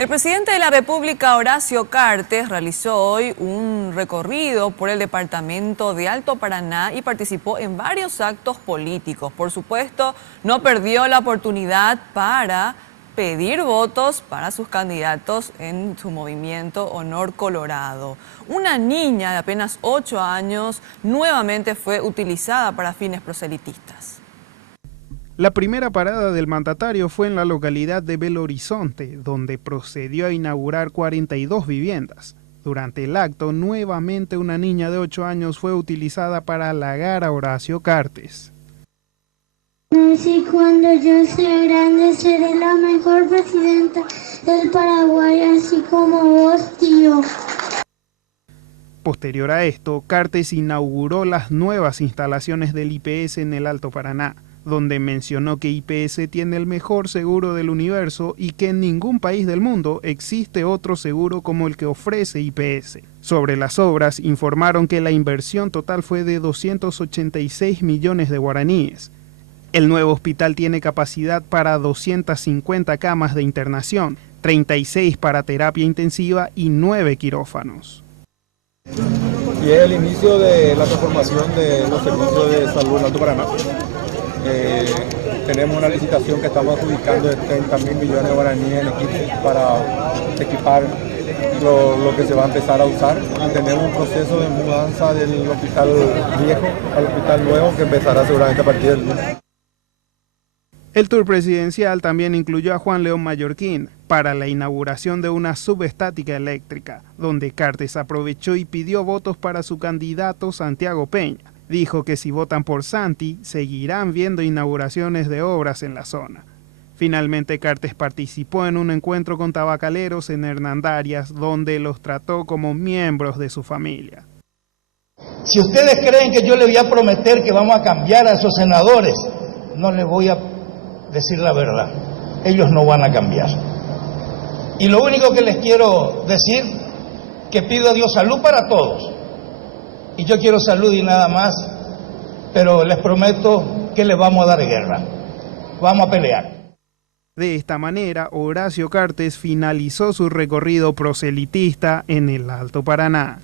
El presidente de la República, Horacio Cartes, realizó hoy un recorrido por el departamento de Alto Paraná y participó en varios actos políticos. Por supuesto, no perdió la oportunidad para pedir votos para sus candidatos en su movimiento Honor Colorado. Una niña de apenas 8 años nuevamente fue utilizada para fines proselitistas. La primera parada del mandatario fue en la localidad de Belo Horizonte, donde procedió a inaugurar 42 viviendas. Durante el acto, nuevamente una niña de 8 años fue utilizada para halagar a Horacio Cartes. Si cuando yo sea grande seré la mejor presidenta del Paraguay, así como vos, tío. Posterior a esto, Cartes inauguró las nuevas instalaciones del IPS en el Alto Paraná, donde mencionó que IPS tiene el mejor seguro del universo y que en ningún país del mundo existe otro seguro como el que ofrece IPS. Sobre las obras, informaron que la inversión total fue de 286 millones de guaraníes. El nuevo hospital tiene capacidad para 250 camas de internación, 36 para terapia intensiva y 9 quirófanos. Y es el inicio de la transformación de los servicios de salud en Alto Paraná. Tenemos una licitación que estamos adjudicando de 30.000 millones de guaraníes en equipo para equipar lo que se va a empezar a usar. Y tenemos un proceso de mudanza del hospital viejo al hospital nuevo que empezará seguramente a partir del lunes. El tour presidencial también incluyó a Juan León Mallorquín para la inauguración de una subestática eléctrica, donde Cartes aprovechó y pidió votos para su candidato Santiago Peña. Dijo que si votan por Santi, seguirán viendo inauguraciones de obras en la zona. Finalmente, Cartes participó en un encuentro con tabacaleros en Hernandarias, donde los trató como miembros de su familia. Si ustedes creen que yo les voy a prometer que vamos a cambiar a esos senadores, no les voy a decir la verdad. Ellos no van a cambiar. Y lo único que les quiero decir, que pido a Dios salud para todos. Y yo quiero salud y nada más, pero les prometo que les vamos a dar guerra. Vamos a pelear. De esta manera, Horacio Cartes finalizó su recorrido proselitista en el Alto Paraná.